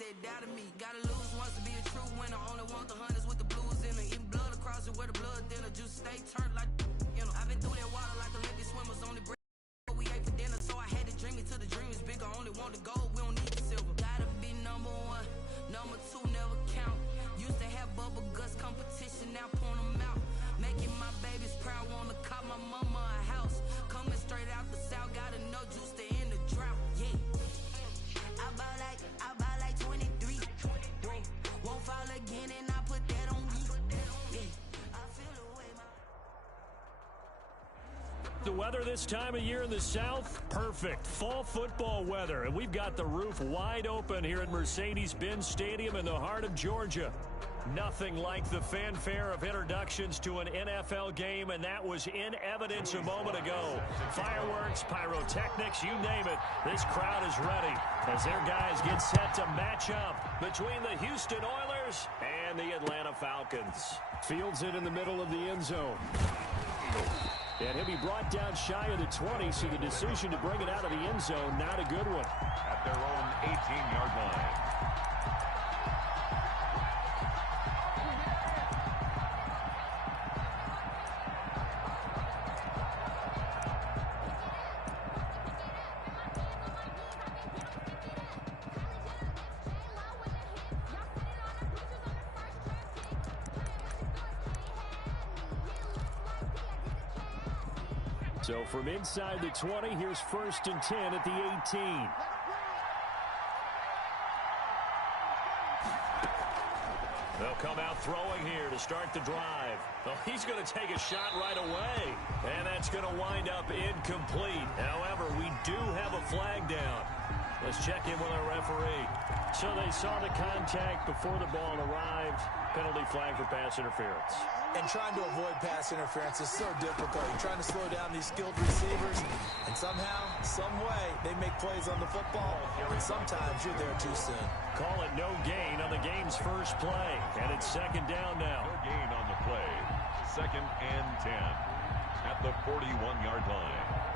that doubted me. Gotta lose once to be a true winner. Only want the hunters with the blues in it. Even blood across it where the blood dinner. Juice stay turned like, you know. I've been through that water like Olympic swimmers. Only bread we ate for dinner. So I had to dream it till the dream is bigger. Only want the gold, we don't need the silver. Gotta be number one. Number two never count. Used to have bubble guts competition. Now point them out. Making my babies proud. Wanna cop my mama a house. Coming straight out the south. Gotta know juice to end the drought. Yeah. I bought like 23. Won't fall again and I put that on me. Yeah. I feel the way my... The weather this time of year in the South, perfect. Fall football weather. And we've got the roof wide open here at Mercedes-Benz Stadium in the heart of Georgia. Nothing like the fanfare of introductions to an NFL game, and that was in evidence a moment ago. Fireworks, pyrotechnics, you name it. This crowd is ready as their guys get set to match up between the Houston Oilers and the Atlanta Falcons. Fields it in the middle of the end zone. And he'll be brought down shy of the 20, so the decision to bring it out of the end zone, not a good one. At their own 18-yard line. So from inside the 20, here's 1st and 10 at the 18. They'll come out throwing here to start the drive. Oh, he's going to take a shot right away. And that's going to wind up incomplete. However, we do have a flag down. Let's check in with our referee. So they saw the contact before the ball arrived. Penalty flag for pass interference. And trying to avoid pass interference is so difficult. You're trying to slow down these skilled receivers, and somehow, some way, they make plays on the football, and sometimes you're there too soon. Call it no gain on the game's first play, and it's 2nd down now. No gain on the play. 2nd and 10 at the 41-yard line.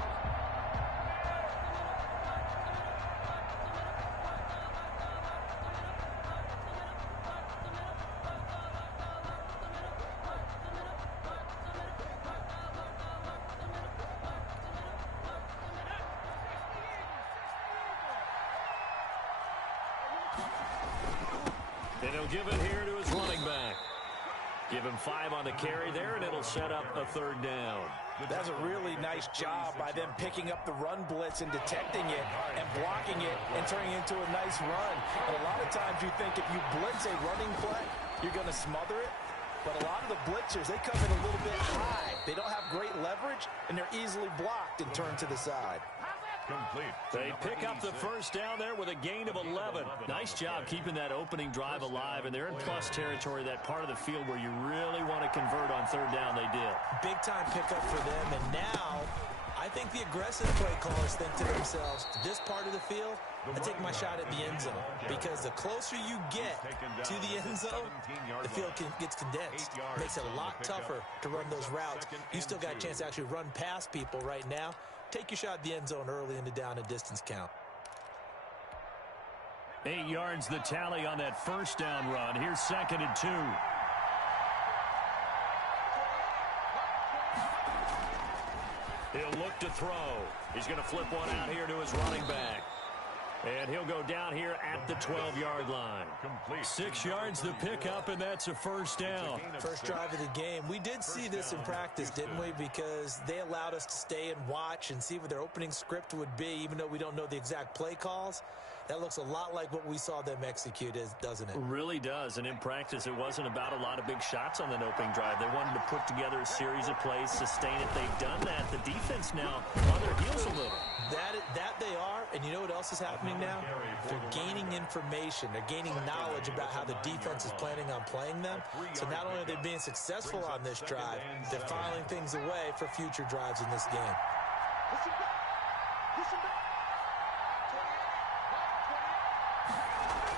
And he'll give it here to his running back. Give him 5 on the carry there, and it'll set up a 3rd down. That's a really nice job by them picking up the run blitz and detecting it and blocking it and turning it into a nice run. And a lot of times you think if you blitz a running play, you're going to smother it. But a lot of the blitzers, they come in a little bit high. They don't have great leverage, and they're easily blocked and turned to the side. Complete. They pick up the 1st down there with a gain of 11. Nice job keeping that opening drive alive, and they're in plus territory, that part of the field where you really want to convert on 3rd down. They did. Big time pickup for them, and now I think the aggressive play callers think to themselves, this part of the field, I take my shot at the end zone, because the closer you get to the end zone, the field gets condensed. Makes it a lot tougher to run those routes. You still got a chance to actually run past people right now. Take your shot at the end zone early in the down and distance count. 8 yards the tally on that 1st down run. Here's 2nd and 2. He'll look to throw. He's going to flip one out here to his running back. And he'll go down here at the 12-yard line. Complete. 6 yards the pickup, and that's a 1st down. First drive of the game. We did see this in practice, didn't we? Because they allowed us to stay and watch and see what their opening script would be, even though we don't know the exact play calls. That looks a lot like what we saw them execute, doesn't it? It really does. And in practice, it wasn't about a lot of big shots on that opening drive. They wanted to put together a series of plays, sustain it. They've done that. The defense now on their heels a little. That they are, and you know what else is happening now? They're gaining information. They're gaining knowledge about how the defense is planning on playing them. So not only are they being successful on this drive, they're filing things away for future drives in this game.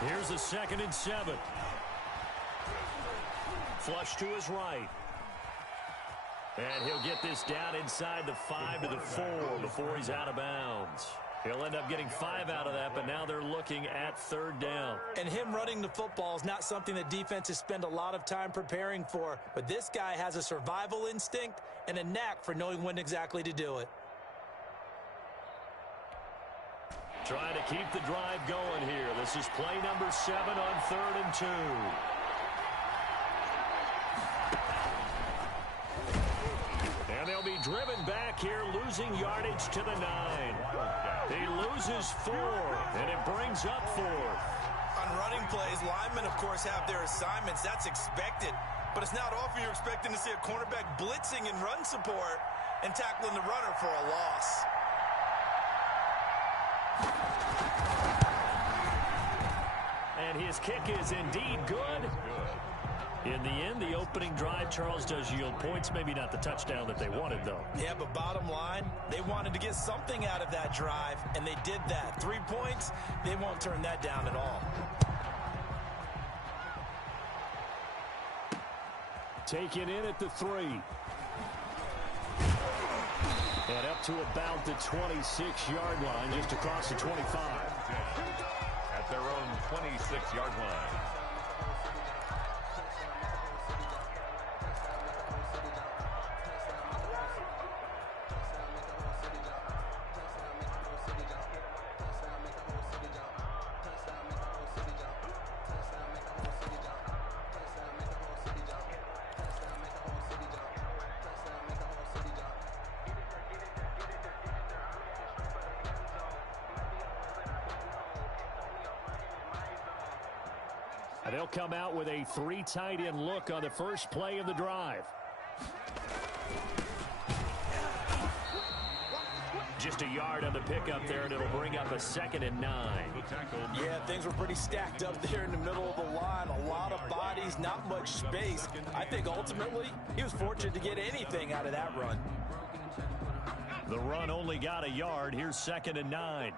Here's a 2nd and 7. Flush to his right. And he'll get this down inside the 5 to the 4 before he's out of bounds. He'll end up getting 5 out of that, but now they're looking at 3rd down. And him running the football is not something that defenses spend a lot of time preparing for, but this guy has a survival instinct and a knack for knowing when exactly to do it. Trying to keep the drive going here. This is play number 7 on 3rd and 2. And they'll be driven back here, losing yardage to the 9. He loses 4, and it brings up 4th. On running plays, linemen, of course, have their assignments. That's expected. But it's not often you're expecting to see a cornerback blitzing in run support and tackling the runner for a loss. And his kick is indeed good. In the end, the opening drive, Charles, does yield points. Maybe not the touchdown that they wanted, though. Yeah, but bottom line, they wanted to get something out of that drive, and they did that. 3 points, they won't turn that down at all. Taken in at the 3. And up to about the 26-yard line, just across the 25. At their own 26-yard line. They'll come out with a 3 tight end look on the first play of the drive. Just a yard on the pickup there, and it'll bring up a 2nd and 9. Yeah, things were pretty stacked up there in the middle of the line. A lot of bodies, not much space. I think ultimately he was fortunate to get anything out of that run. The run only got a yard. Here's 2nd and 9.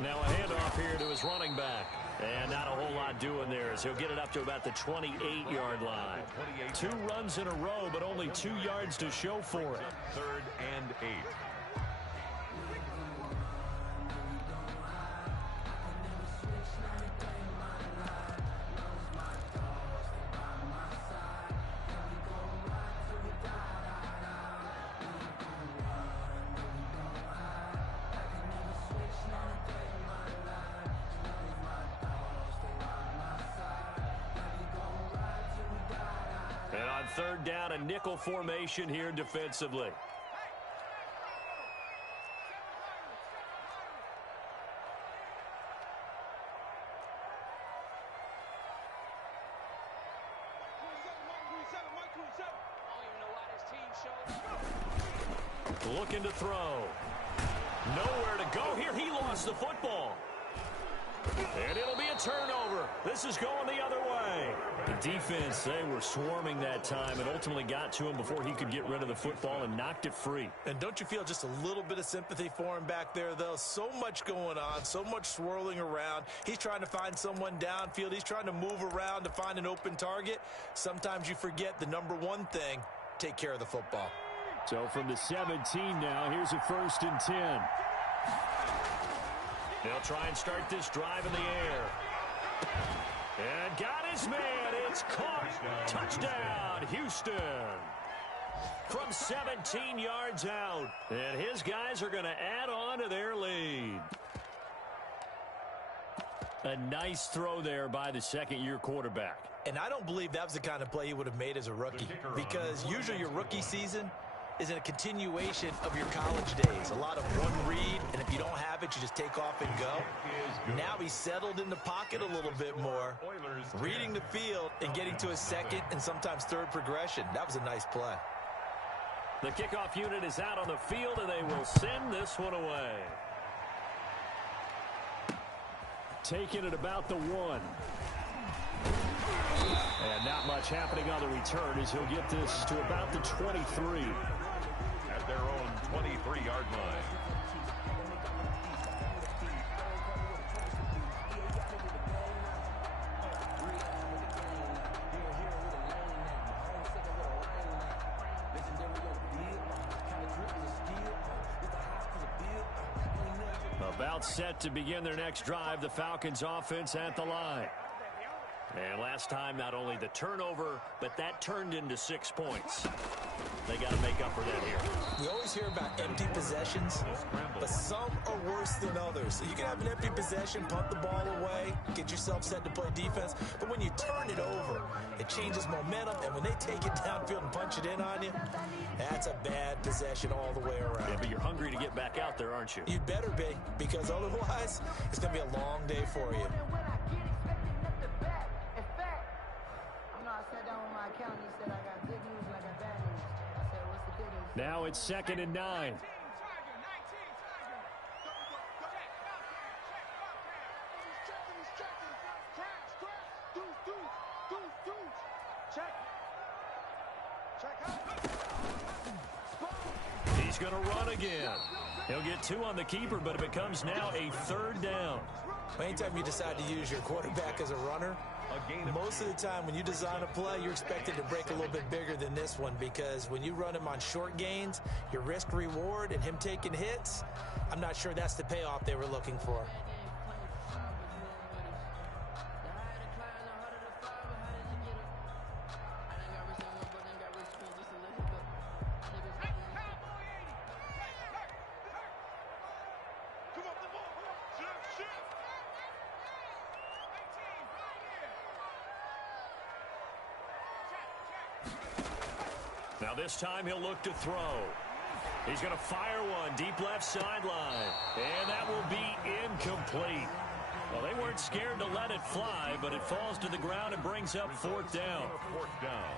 Now a handoff here to his running back. And not a whole lot doing there as he'll get it up to about the 28-yard line. 2 runs in a row, but only 2 yards to show for it. 3rd and 8. And on 3rd down, a nickel formation here defensively. Looking to throw. Nowhere to go here. He lost the football. And it'll be a turnover. This is going the other way. The defense, they were swarming that time and ultimately got to him before he could get rid of the football and knocked it free. And don't you feel just a little bit of sympathy for him back there, though? So much going on, so much swirling around. He's trying to find someone downfield. He's trying to move around to find an open target. Sometimes you forget the number one thing, take care of the football. So from the 17 now, here's a 1st and 10. They'll try and start this drive in the air. And got his man. It's caught. Touchdown, Houston. From 17 yards out. And his guys are going to add on to their lead. A nice throw there by the 2nd-year quarterback. And I don't believe that was the kind of play he would have made as a rookie, because usually your rookie season is a continuation of your college days. A lot of one read, and if you don't have it, you just take off and go. Now he's settled in the pocket a little bit more, reading the field and getting to his 2nd and sometimes 3rd progression. That was a nice play. The kickoff unit is out on the field, and they will send this one away. Taking it about the 1. And not much happening on the return as he'll get this to about the 23. At their own 23-yard line. About set to begin their next drive, the Falcons offense at the line. And last time, not only the turnover, but that turned into 6 points. They got to make up for that here. We always hear about empty possessions, but some are worse than others. So you can have an empty possession, punt the ball away, get yourself set to play defense. But when you turn it over, it changes momentum. And when they take it downfield and punch it in on you, that's a bad possession all the way around. Yeah, but you're hungry to get back out there, aren't you? You'd better be, because otherwise, it's going to be a long day for you. Now it's 2nd and 9. He's going to run again. He'll get 2 on the keeper, but it becomes now a 3rd down. Anytime you decide to use your quarterback as a runner, most of the time when you design a play, you're expected to break a little bit bigger than this one, because when you run him on short gains, your risk-reward and him taking hits, I'm not sure that's the payoff they were looking for. Now this time he'll look to throw. He's going to fire one deep left sideline. And that will be incomplete. Well, they weren't scared to let it fly, but it falls to the ground and brings up 4th down. 4th down.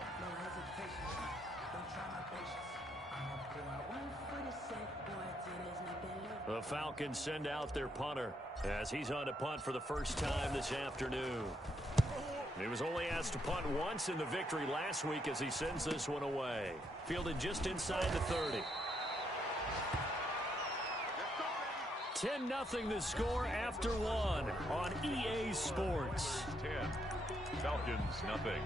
The Falcons send out their punter as he's on to punt for the first time this afternoon. He was only asked to punt once in the victory last week as he sends this one away. Fielded just inside the 30. 10-0 the score after 1 on EA Sports. 10. Falcons, nothing.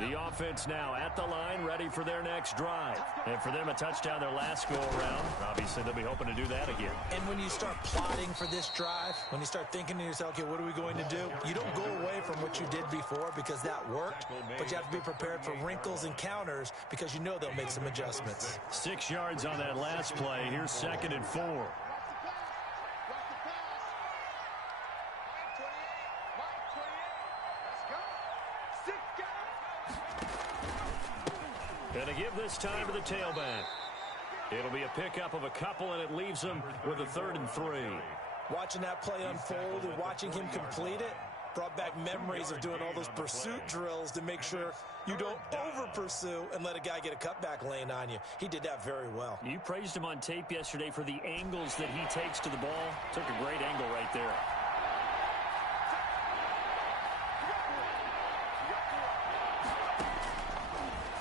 The offense now at the line, ready for their next drive. And for them, a touchdown their last go-around. Obviously, they'll be hoping to do that again. And when you start plotting for this drive, when you start thinking to yourself, okay, what are we going to do? You don't go away from what you did before because that worked, but you have to be prepared for wrinkles and counters because you know they'll make some adjustments. 6 yards on that last play. Here's 2nd and 4. Going to give this time to the tailback. It'll be a pickup of a couple, and it leaves them with a 3rd and 3. Watching that play unfold and watching him complete it brought back memories of doing all those pursuit drills to make sure you don't over-pursue and let a guy get a cutback lane on you. He did that very well. You praised him on tape yesterday for the angles that he takes to the ball. Took a great angle right there.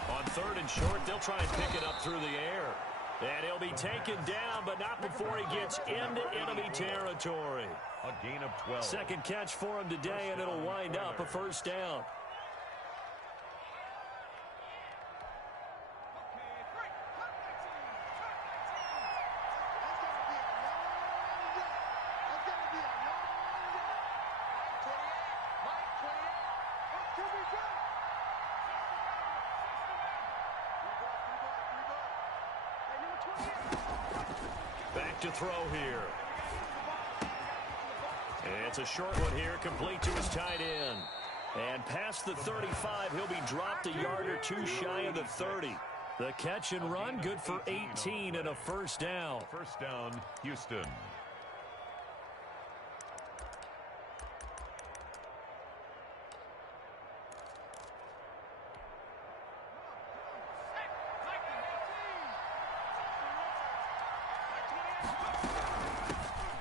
On 3rd and short, they'll try and pick it up through the air. And he'll be taken down, but not before he gets into enemy territory. A gain of 12. Second catch for him today, and it'll wind up a 1st down. Back to throw here. And it's a short one here, complete to his tight end. And past the 35, he'll be dropped a yard or 2 shy of the 30. The catch and run, good for 18 and a 1st down. 1st down, Houston.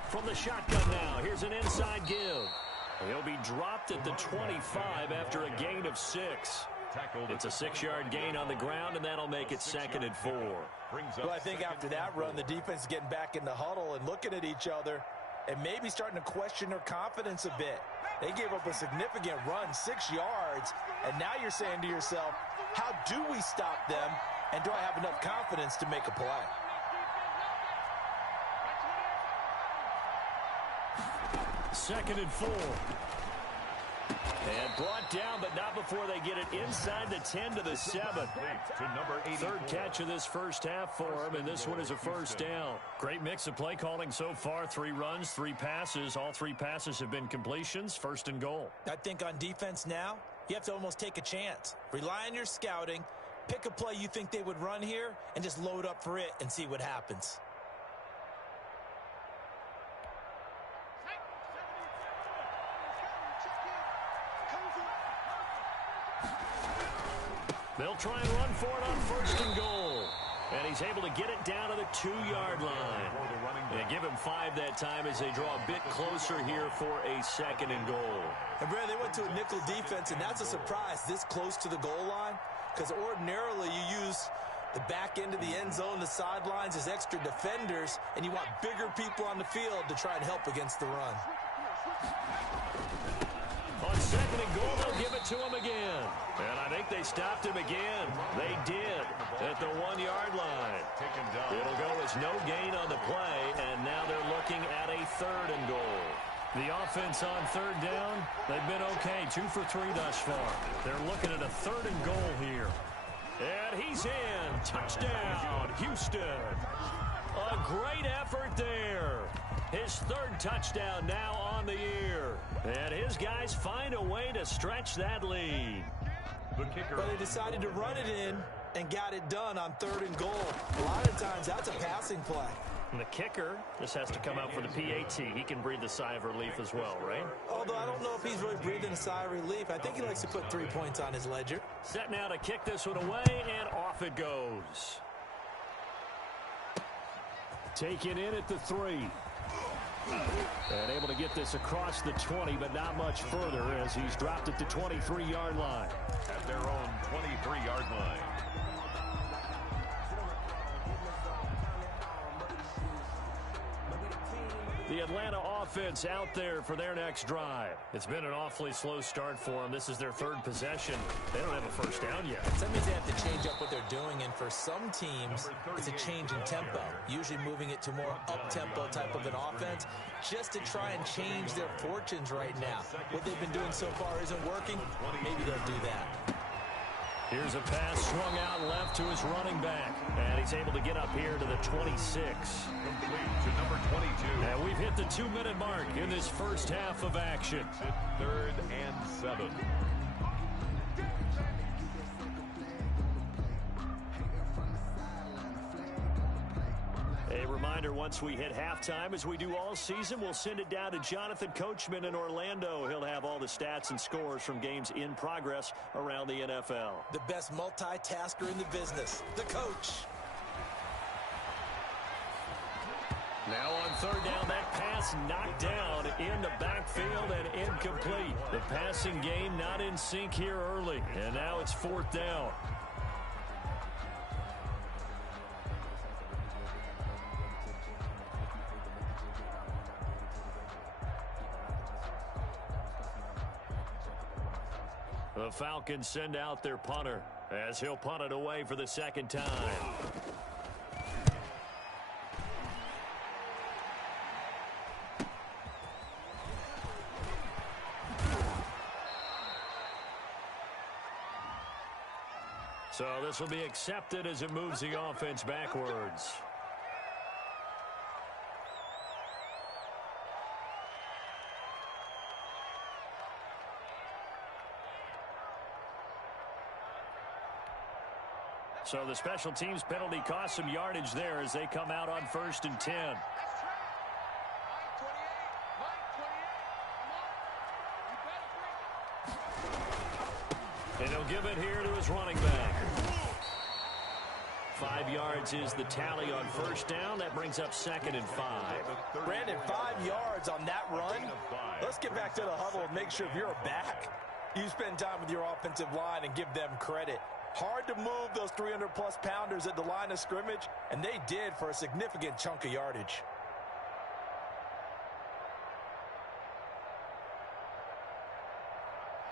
From the shotgun now, here's an inside give. He'll be dropped at the 25 after a gain of 6. It's a 6-yard gain on the ground, and that'll make it 2nd and 4. Well, I think after that run, the defense is getting back in the huddle and looking at each other. and maybe starting to question their confidence a bit. They gave up a significant run, 6 yards, and now you're saying to yourself, how do we stop them, and do I have enough confidence to make a play? Second and 4. And brought down, but not before they get it inside the 10 to the 7. Third catch of this first half for him, and this one is a first down. Great mix of play calling so far. 3 runs, 3 passes. All 3 passes have been completions. First and goal. I think on defense now, you have to almost take a chance. Rely on your scouting. Pick a play you think they would run here, and just load up for it and see what happens. They'll try and run for it on first and goal. And he's able to get it down to the 2-yard line. They give him 5 that time as they draw a bit closer here for a second and goal. And, Brad, they went to a nickel defense, and that's a surprise this close to the goal line, because ordinarily you use the back end of the end zone, the sidelines as extra defenders, and you want bigger people on the field to try and help against the run. On second and goal, they'll give it to him again. And I think they stopped him again. They did at the 1-yard line. It'll go as no gain on the play, and now they're looking at a third and goal. The offense on third down, they've been okay. 2 for 3 thus far. They're looking at a third and goal here. And he's in. Touchdown, Houston. A great effort there. His 3rd touchdown now on the year. And his guys find a way to stretch that lead. The kicker. But they decided to run it in and got it done on 3rd and goal. A lot of times that's a passing play. And the kicker just has to come out for the PAT. He can breathe a sigh of relief as well, right? Although I don't know if he's really breathing a sigh of relief. I think he likes to put 3 points on his ledger. Set now to kick this one away, and off it goes. Taken in at the 3. And able to get this across the 20, but not much further as he's dropped it to 23-yard line. At their own 23-yard line. The Atlanta offense out there for their next drive. It's been an awfully slow start for them. This is their 3rd possession. They don't have a first down yet. That means they have to change up what they're doing, and for some teams, it's a change in tempo, usually moving it to more up-tempo type of an offense, just to try and change their fortunes right now. What they've been doing so far isn't working. Maybe they'll do that. Here's a pass swung out left to his running back. And he's able to get up here to the 26. Complete to number 22. And we've hit the 2-minute mark in this first half of action. 3rd and 7. A reminder, once we hit halftime, as we do all season, we'll send it down to Jonathan Coachman in Orlando. He'll have all the stats and scores from games in progress around the NFL. The best multitasker in the business, the coach. Now on third down, that pass knocked down in the backfield and incomplete. The passing game not in sync here early, and now it's 4th down. The Falcons send out their punter as he'll punt it away for the 2nd time. So this will be accepted as it moves the offense backwards. So the special teams penalty cost some yardage there as they come out on 1st and 10. And he'll give it here to his running back. 5 yards is the tally on 1st down. That brings up 2nd and 5. Brandon, 5 yards on that run. Let's get back to the huddle and make sure if you're a back, you spend time with your offensive line and give them credit. Hard to move those 300-plus pounders at the line of scrimmage, and they did for a significant chunk of yardage.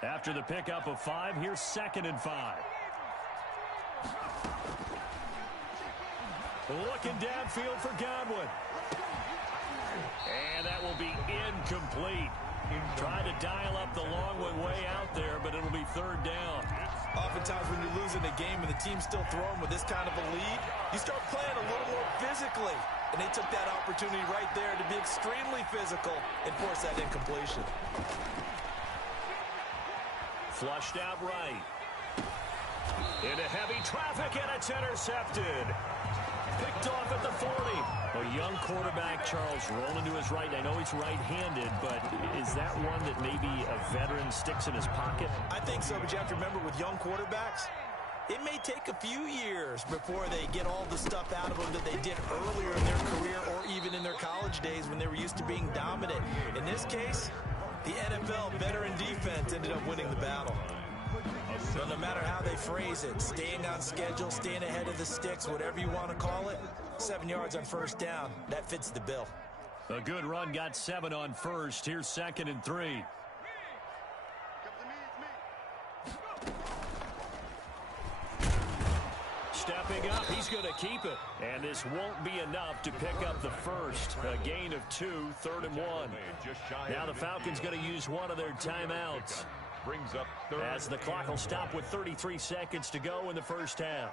After the pickup of 5, here's 2nd and 5. Looking downfield for Godwin. And that will be incomplete. Trying to dial up the long one way out there, but it'll be 3rd down. Oftentimes when you're losing a game and the team's still throwing with this kind of a lead, you start playing a little more physically. And they took that opportunity right there to be extremely physical and force that incompletion. Flushed out right. Into heavy traffic, and it's intercepted. Picked off at the 40. A young quarterback, Charles, rolling to his right. I know he's right-handed, but is that one that maybe a veteran sticks in his pocket? I think so, but you have to remember with young quarterbacks, it may take a few years before they get all the stuff out of them that they did earlier in their career or even in their college days when they were used to being dominant. In this case, the NFL veteran defense ended up winning the battle. So no matter how they phrase it, staying on schedule, staying ahead of the sticks, whatever you want to call it, 7 yards on 1st down, that fits the bill. A good run got 7 on 1st. Here's 2nd and 3. Stepping up, he's going to keep it. And this won't be enough to pick up the 1st. A gain of 2, 3rd and 1. Now the Falcons going to use one of their timeouts. Brings up as the clock will stop with 33 seconds to go in the 1st half.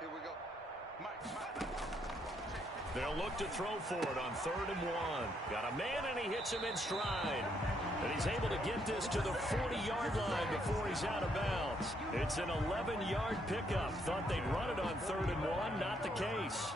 Here we go. They'll look to throw for it on 3rd and 1. Got a man, and he hits him in stride. And he's able to get this to the 40-yard line before he's out of bounds. It's an 11-yard pickup. Thought they'd run it on 3rd and 1. Not the case.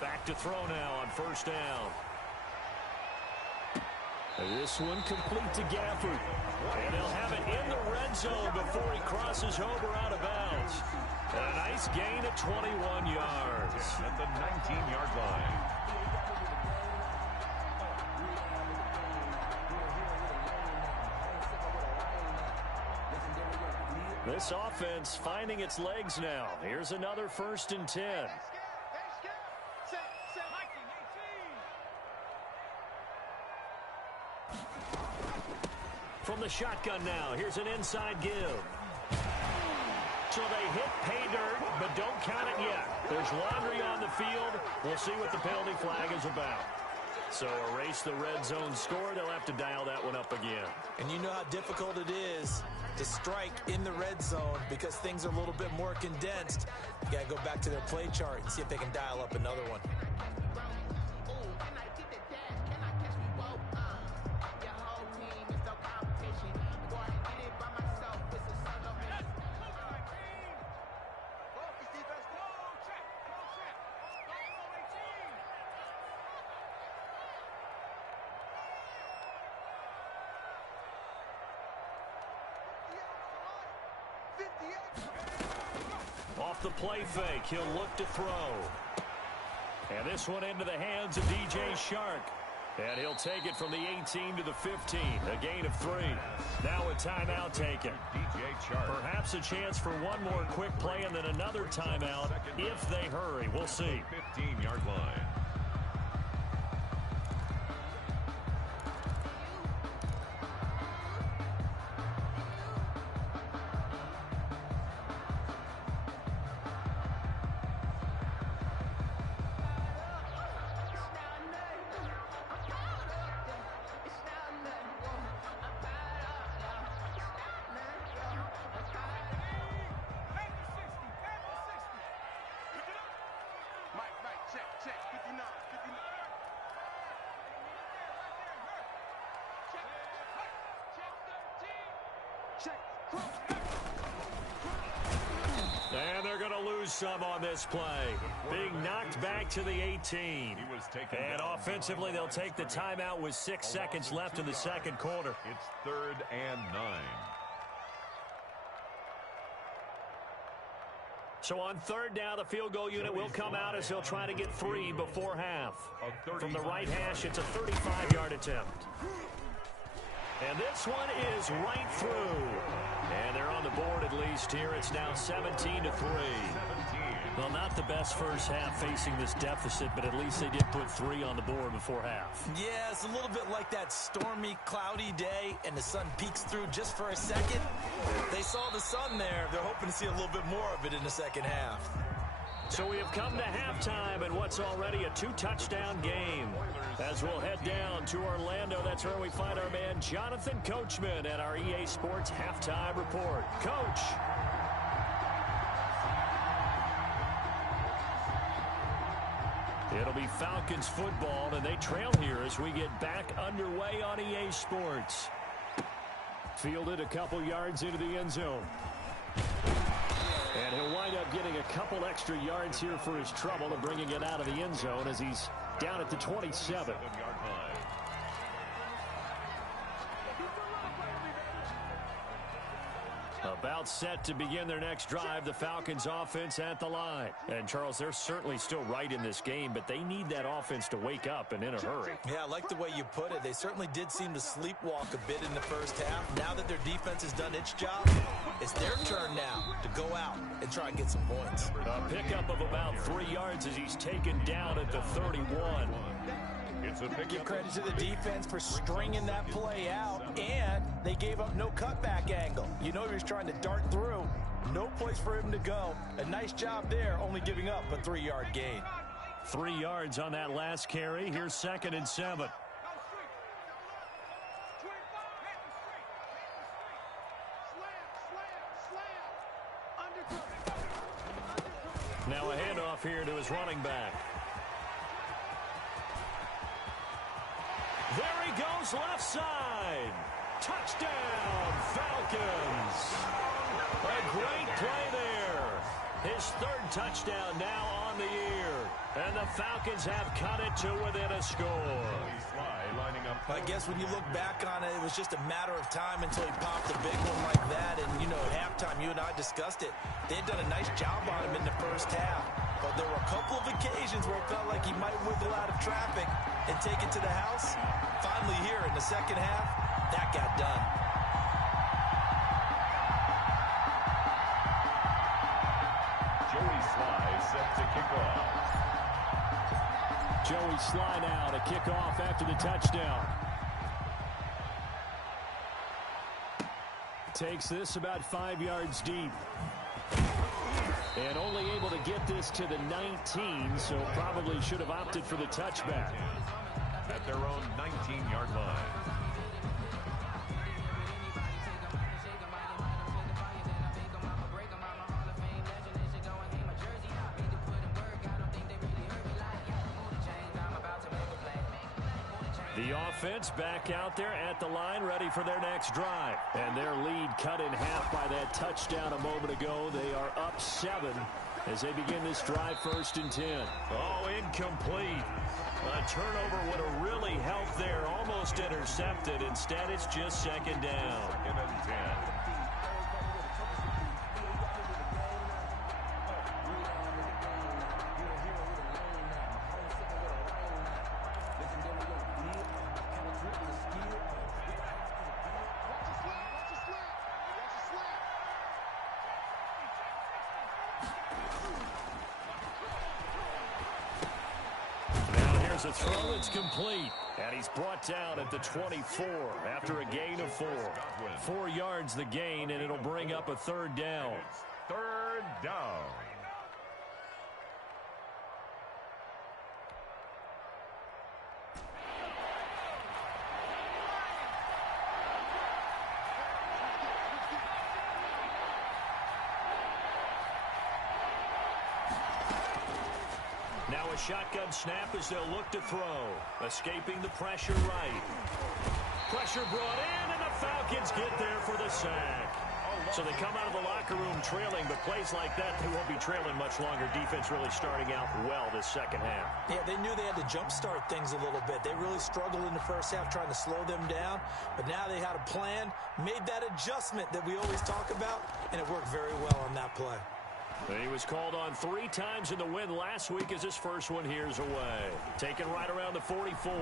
Back to throw now on 1st down. This one complete to Gafford. And they'll have it in the red zone before he crosses over out of bounds. And a nice gain of 21 yards. At the 19-yard line. This offense finding its legs now. Here's another 1st and 10. From the shotgun now, here's an inside give. So they hit pay dirt, but don't count it yet. There's laundry on the field. We'll see what the penalty flag is about. So erase the red zone score. They'll have to dial that one up again. And you know how difficult it is to strike in the red zone because things are a little bit more condensed. You got to go back to their play chart and see if they can dial up another one. Off the play fake, he'll look to throw. And this one into the hands of DJ Shark. And he'll take it from the 18 to the 15, a gain of 3. Now a timeout taken. DJ Shark. Perhaps a chance for one more quick play and then another timeout if they hurry. We'll see. 15-yard line. lose some on this play. Being knocked back to the 18. And offensively, they'll take the timeout with 6 seconds left in the second quarter. It's 3rd and 9. So on 3rd down, the field goal unit will come out as they'll try to get 3 before half. From the right hash, it's a 35-yard attempt. And this one is right through. And they're on the board at least here. It's now 17-3. Well, not the best first half facing this deficit, but at least they did put 3 on the board before half. Yeah, it's a little bit like that stormy, cloudy day, and the sun peeks through just for a second. They saw the sun there. They're hoping to see a little bit more of it in the second half. So we have come to halftime in what's already a 2-touchdown game. As we'll head down to Orlando, that's where we find our man Jonathan Coachman at our EA Sports Halftime Report. Coach. It'll be Falcons football, and they trail here as we get back underway on EA Sports. Fielded a couple yards into the end zone. And he'll wind up getting a couple extra yards here for his trouble and bringing it out of the end zone as he's down at the 27. About set to begin their next drive, the Falcons offense at the line. And, Charles, they're certainly still right in this game, but they need that offense to wake up and in a hurry. Yeah, I like the way you put it. They certainly did seem to sleepwalk a bit in the first half. Now that their defense has done its job, it's their turn now to go out and try and get some points. A pickup of about 3 yards as he's taken down at the 31. Give credit to the defense for stringing that play out, and they gave up no cutback angle. You know he was trying to dart through. No place for him to go. A nice job there, only giving up a 3-yard gain. 3 yards on that last carry. Here's 2nd and 7. Now a handoff here to his running back. There he goes, left side. Touchdown, Falcons. A great play there. His 3rd touchdown now on the year. And the Falcons have cut it to within a score. I guess when you look back on it, it was just a matter of time until he popped a big one like that. And, you know, at halftime, you and I discussed it. They had done a nice job on him in the first half. But there were a couple of occasions where it felt like he might wiggle out of traffic and take it to the house. Finally here in the second half, that got done. Joey Sly set to kick off. Joey Sly now to kick off after the touchdown. Takes this about 5 yards deep. And only able to get this to the 19, so probably should have opted for the touchback. At their own 19-yard line. The offense back out there at the line, ready for their next drive. And their lead cut in half by that touchdown a moment ago. They are up 7 as they begin this drive, 1st and 10. Oh, incomplete. A turnover would have really helped there, almost intercepted. Instead, it's just 2nd down. 2nd and 10. A throw that's complete, and he's brought down at the 24 after a gain of 4. 4 yards the gain, and it'll bring up a 3rd down. 3rd down. Now a shotgun snap as they'll look to throw. Escaping the pressure right. Pressure brought in, and the Falcons get there for the sack. So they come out of the locker room trailing, but plays like that, they won't be trailing much longer. Defense really starting out well this second half. Yeah, they knew they had to jumpstart things a little bit. They really struggled in the first half trying to slow them down, but now they had a plan, made that adjustment that we always talk about, and it worked very well on that play. He was called on 3 times in the win last week as his first one here's away. Taken right around the 44.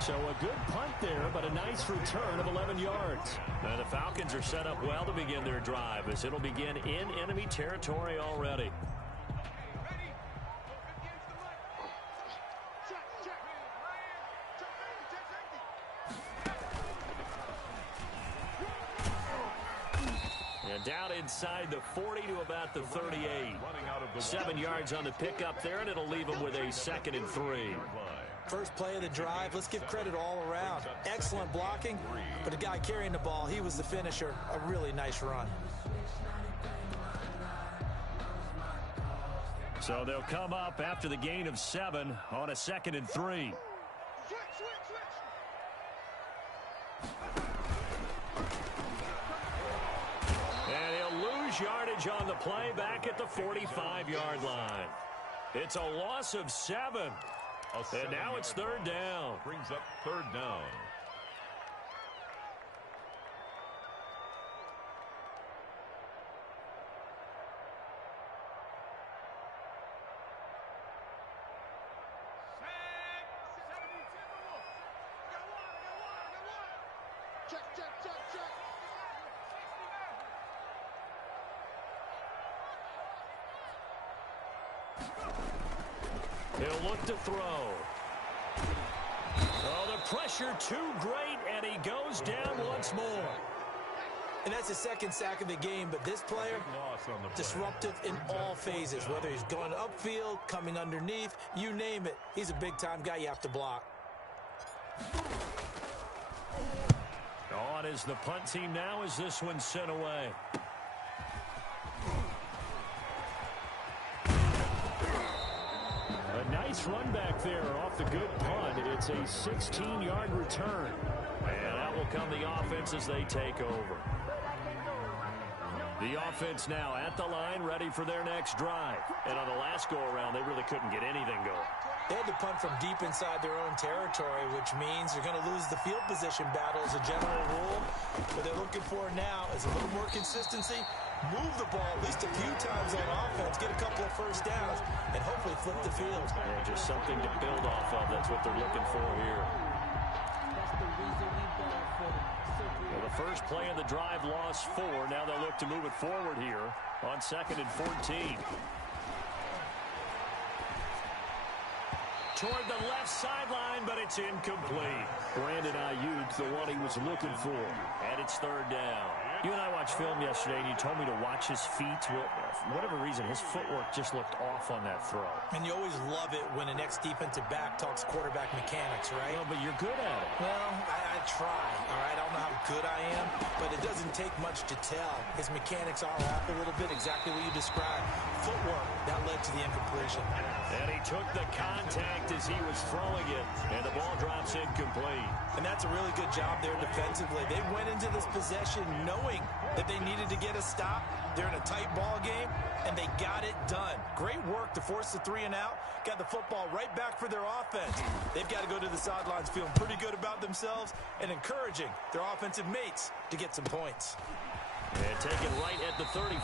So a good punt there, but a nice return of 11 yards. And the Falcons are set up well to begin their drive as it'll begin in enemy territory already. And down inside the 40 to about the 38. 7 yards on the pickup there, and it'll leave them with a 2nd and 3. First play of the drive, let's give credit all around. Excellent blocking, but the guy carrying the ball, he was the finisher. A really nice run. So they'll come up after the gain of 7 on a 2nd and 3. And he'll lose yardage on the play back at the 45-yard line. It's a loss of 7. And now it's 3rd down. Brings up 3rd down. He'll look to throw. Oh, the pressure too great, and he goes down once more. And that's the 2nd sack of the game, but this player, disruptive in all phases, whether he's going upfield, coming underneath, you name it. He's a big-time guy you have to block. On is the punt team now as this one's sent away. A nice run back there off the good punt. It's a 16-yard return. And out will come the offense as they take over. The offense now at the line, ready for their next drive. And on the last go-around, they really couldn't get anything going. They had to punt from deep inside their own territory, which means they're going to lose the field position battle as a general rule. What they're looking for now is a little more consistency, move the ball at least a few times on offense, get a couple of first downs, and hopefully flip the field. Yeah, just something to build off of. That's what they're looking for here. Well, the first play of the drive lost 4. Now they'll look to move it forward here on 2nd and 14. Toward the left sideline, but it's incomplete. Brandon Ayuk, the one he was looking for. And it's 3rd down. You and I watched film yesterday, and you told me to watch his feet. Well, for whatever reason, his footwork just looked off on that throw. And you always love it when the next defensive back talks quarterback mechanics, right? Well, but you're good at it. Well, I try, all right? I don't know how good I am, but it doesn't take much to tell. His mechanics are off a little bit, exactly what you described. Footwork, that led to the incompletion. And he took the contact as he was throwing it, and the ball drops incomplete. And that's a really good job there defensively. They went into this possession knowing that they needed to get a stop. They're in a tight ball game, and they got it done. Great work to force the 3 and out. Got the football right back for their offense. They've got to go to the sidelines feeling pretty good about themselves and encouraging their offensive mates to get some points. And taken right at the 35.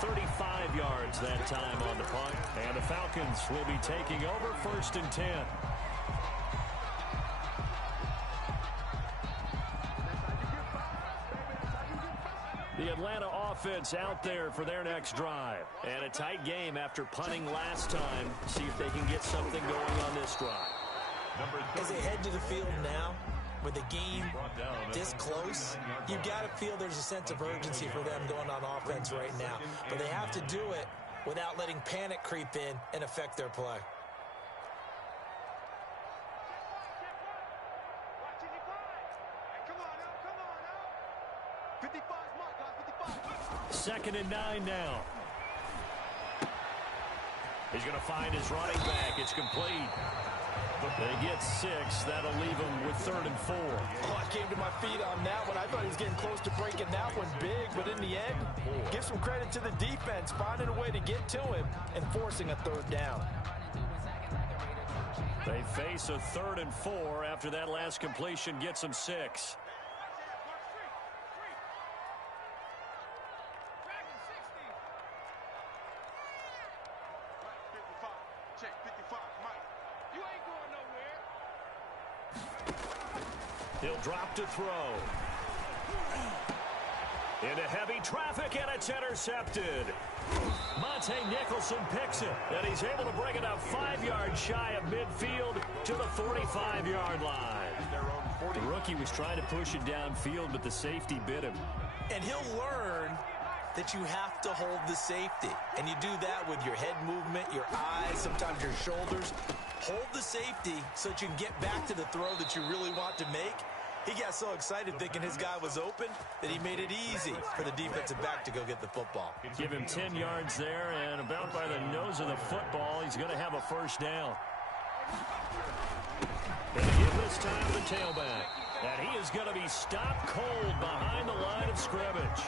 35 yards that time on the punt. And the Falcons will be taking over 1st and 10. The Atlanta offense out there for their next drive. And a tight game after punting last time. See if they can get something going on this drive. As they head to the field now, with the game this close, you got to feel there's a sense of urgency for them going on offense right now. But they have to do it without letting panic creep in and affect their play. Second and 9 now. He's going to find his running back. It's complete. They get 6. That'll leave them with 3rd and 4. Oh, I came to my feet on that one. I thought he was getting close to breaking that one big, but in the end, give some credit to the defense, finding a way to get to him and forcing a 3rd down. They face a 3rd and 4 after that last completion gets them 6. He'll drop to throw. Into heavy traffic, and it's intercepted. Monte Nicholson picks it, and he's able to bring it up 5 yards shy of midfield to the 45-yard line. The rookie was trying to push it downfield, but the safety bit him. And he'll learn that you have to hold the safety. And you do that with your head movement, your eyes, sometimes your shoulders. Hold the safety so that you can get back to the throw that you really want to make. He got so excited thinking his guy was open that he made it easy for the defensive back to go get the football. Give him 10 yards there, and about by the nose of the football, he's going to have a 1st down. Going to give this time to the tailback. And he is going to be stopped cold behind the line of scrimmage.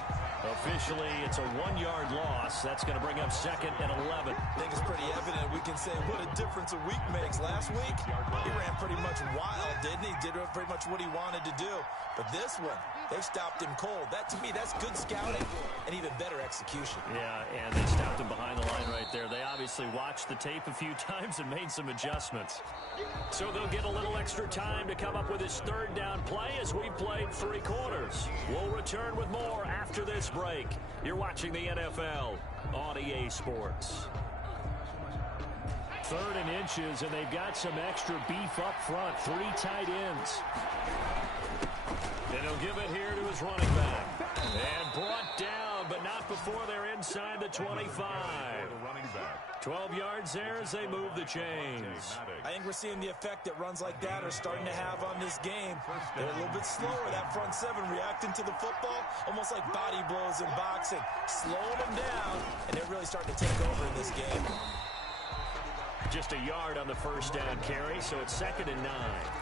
Officially, it's a 1-yard loss. That's going to bring up 2nd and 11. I think it's pretty evident. We can say what a difference a week makes. Last week, he ran pretty much wild, didn't he? Did pretty much what he wanted to do. But this one, they stopped him cold. That, to me, that's good scouting and even better execution. Yeah, and they stopped him behind the line right there. They obviously watched the tape a few times and made some adjustments. So they'll get a little extra time to come up with his 3rd down play as we played 3 quarters. We'll return with more after this break. You're watching the NFL on EA Sports. 3rd and inches, and they've got some extra beef up front. 3 tight ends. And he'll give it here to his running back. And brought down, but not before they're inside the 25. 12 yards there as they move the chains. I think we're seeing the effect that runs like that are starting to have on this game. They're a little bit slower, that front 7 reacting to the football, almost like body blows in boxing, slowing them down, and they're really starting to take over in this game. Just a yard on the 1st down carry, so it's 2nd and 9.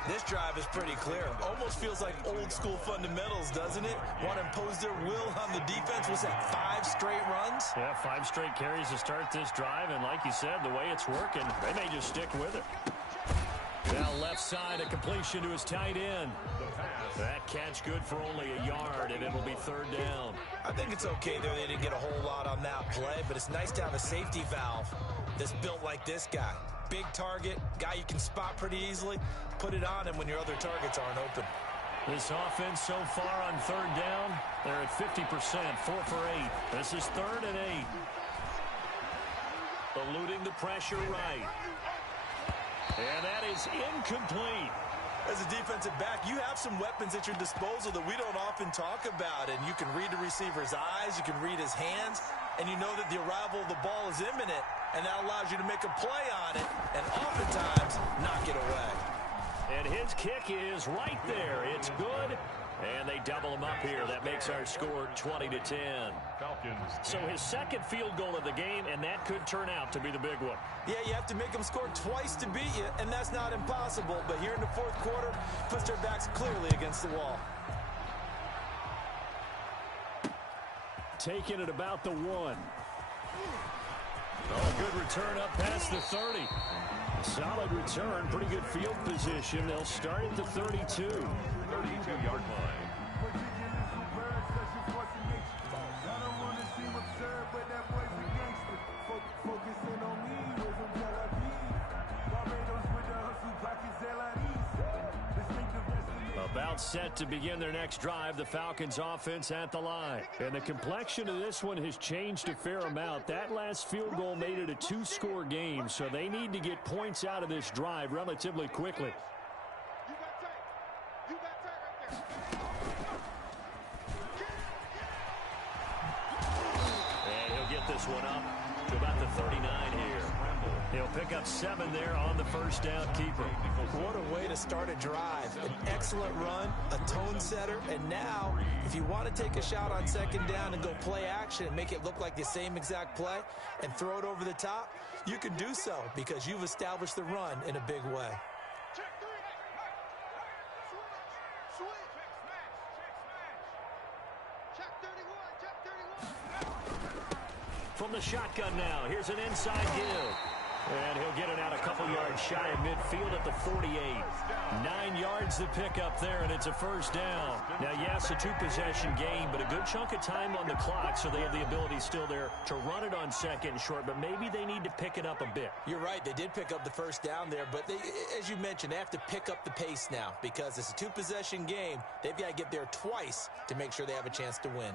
This drive is pretty clear. Almost feels like old school fundamentals, doesn't it? Want to impose their will on the defense. Was that 5 straight runs? Yeah, 5 straight carries to start this drive, and like you said, the way it's working, they may just stick with it. Now left side, a completion to his tight end. That catch good for only a yard, and it will be 3rd down. I think it's okay there. They didn't get a whole lot on that play, but it's nice to have a safety valve that's built like this guy. Big target, guy you can spot pretty easily. Put it on him when your other targets aren't open. This offense so far on 3rd down, they're at 50%, 4 for 8. This is 3rd and 8. Eluding the pressure right. And that is incomplete. As a defensive back, you have some weapons at your disposal that we don't often talk about. And you can read the receiver's eyes, you can read his hands, and you know that the arrival of the ball is imminent, and that allows you to make a play on it and oftentimes knock it away. And his kick is right there. It's good. And they double him up here. That makes our score 20-10. So his 2nd field goal of the game, and that could turn out to be the big one. Yeah, you have to make them score twice to beat you, and that's not impossible. But here in the 4th quarter, puts their backs clearly against the wall. Taking it about the 1. Oh, good return up past the 30. Solid return, pretty good field position. They'll start at the 32. 32-yard line. About set to begin their next drive, the Falcons offense at the line. And the complexion of this one has changed a fair amount. That last field goal made it a 2-score game, so they need to get points out of this drive relatively quickly. And he'll get this one up to about the 39 here. He'll pick up 7 there on the 1st down keeper. What a way to start a drive. An excellent run, a tone setter, and now if you want to take a shot on 2nd down and go play action and make it look like the same exact play and throw it over the top, you can do so because you've established the run in a big way. from the shotgun now. Here's an inside give. And he'll get it out a couple yards shy of midfield at the 48. 9 yards to pick up there, and it's a first down. Now, yes, a two-possession game, but a good chunk of time on the clock, so they have the ability still there to run it on second and short, but maybe they need to pick it up a bit. You're right. They did pick up the first down there, but they, as you mentioned, they have to pick up the pace now because it's a two-possession game. They've got to get there twice to make sure they have a chance to win.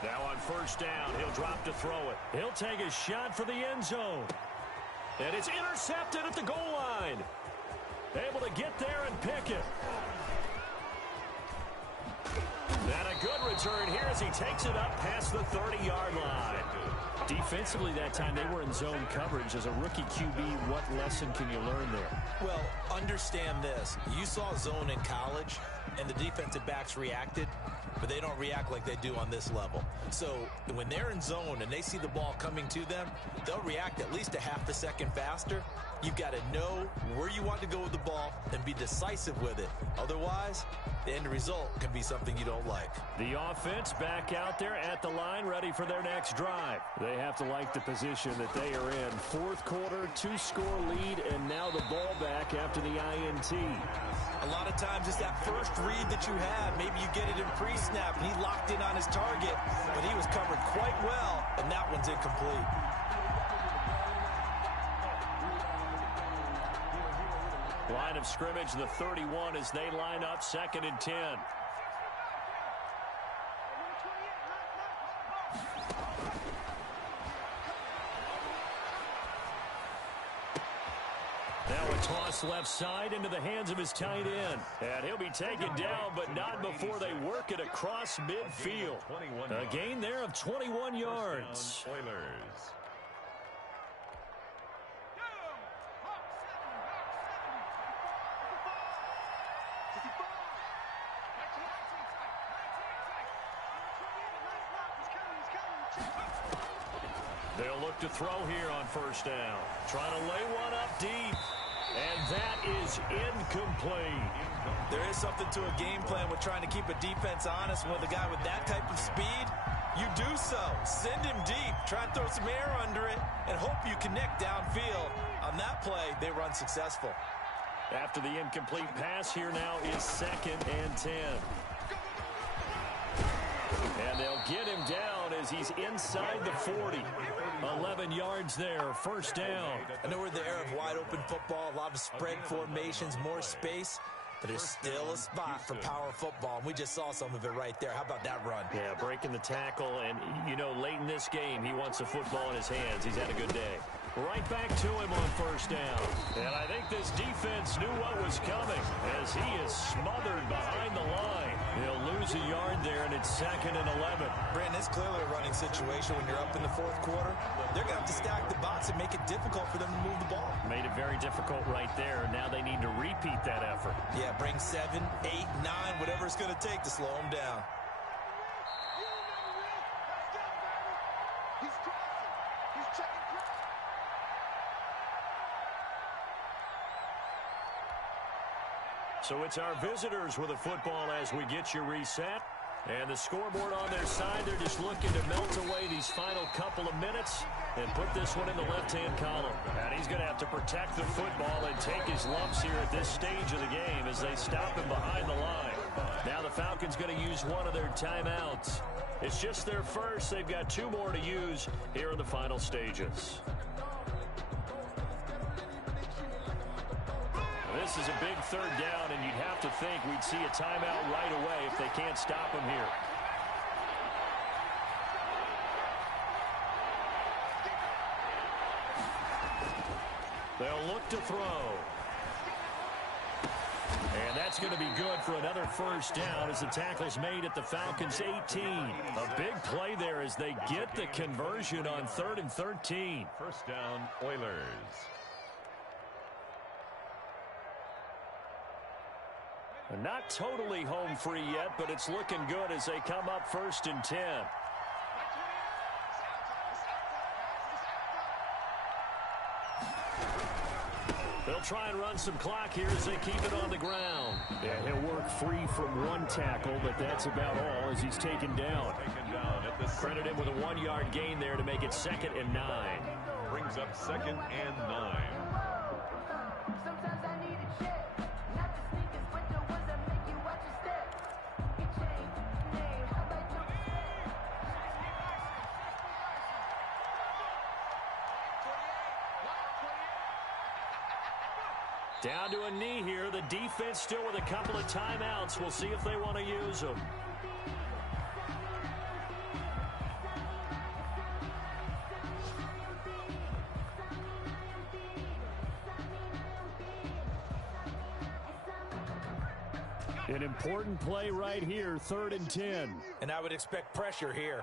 Now on first down, he'll drop to throw it. He'll take a shot for the end zone. And it's intercepted at the goal line. Able to get there and pick it. And a good return here as he takes it up past the 30-yard line. Defensively that time, they were in zone coverage. As a rookie QB, what lesson can you learn there? Well, understand this. You saw zone in college, and the defensive backs reacted, but they don't react like they do on this level. So when they're in zone and they see the ball coming to them, they'll react at least a half a second faster. You've got to know where you want to go with the ball and be decisive with it. Otherwise, the end result can be something you don't like. The offense back out there at the line, ready for their next drive. They have to like the position that they are in. Fourth quarter, 2-score lead, and now the ball back after the INT. A lot of times it's that first read that you have. Maybe you get it in pre-snap, and he locked in on his target, but he was covered quite well, and that one's incomplete. Line of scrimmage, the 31 as they line up, 2nd and 10. Now a toss left side into the hands of his tight end. And he'll be taken down, but not before they work it across midfield. A gain there of 21 yards. Oilers. They'll look to throw here on first down. Trying to lay one up deep. And that is incomplete. There is something to a game plan with trying to keep a defense honest. With a guy with that type of speed, you do so. Send him deep. Try and throw some air under it and hope you connect downfield. On that play, they run successful. After the incomplete pass, here now is 2nd and 10. And they'll get him down as he's inside the 40. 11 yards there, first down. I know we're in the era of wide-open football, a lot of spread formations, more space, but there's still a spot for power football, and we just saw some of it right there. How about that run? Yeah, breaking the tackle, and, you know, late in this game, he wants the football in his hands. He's had a good day. Right back to him on first down. And I think this defense knew what was coming as he is smothered behind the line. He'll lose a yard there, and it's 2nd and 11. Brandon, it's clearly a running situation when you're up in the fourth quarter. They're going to have to stack the box and make it difficult for them to move the ball. Made it very difficult right there. Now they need to repeat that effort. Yeah, bring 7, 8, 9, whatever it's going to take to slow them down. So it's our visitors with the football as we get you reset. And the scoreboard on their side, they're just looking to melt away these final couple of minutes and put this one in the left-hand column. And he's going to have to protect the football and take his lumps here at this stage of the game as they stop him behind the line. Now the Falcons going to use one of their timeouts. It's just their first. They've got 2 more to use here in the final stages. This is a big 3rd down, and you'd have to think we'd see a timeout right away if they can't stop him here. They'll look to throw. And that's going to be good for another first down as the tackle's made at the Falcons' 18. A big play there as they get the conversion on 3rd and 13. First down, Oilers. Not totally home free yet, but it's looking good as they come up 1st and 10. They'll try and run some clock here as they keep it on the ground. Yeah, he'll work free from one tackle, but that's about all as he's taken down. Credit him with a 1-yard gain there to make it 2nd and 9. Brings up 2nd and 9. Sometimes I need a check. Not the sneakers, but the ones that make you watch your step. Your chain, name, how about your Down to a knee here. The defense still with a couple of timeouts. We'll see if they want to use them. An important play right here, 3rd and 10. And I would expect pressure here.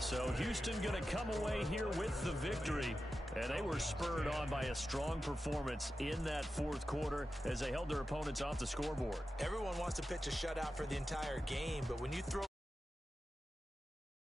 So Houston going to come away here with the victory. And they were spurred on by a strong performance in that 4th quarter as they held their opponents off the scoreboard. Everyone wants to pitch a shutout for the entire game, but when you throw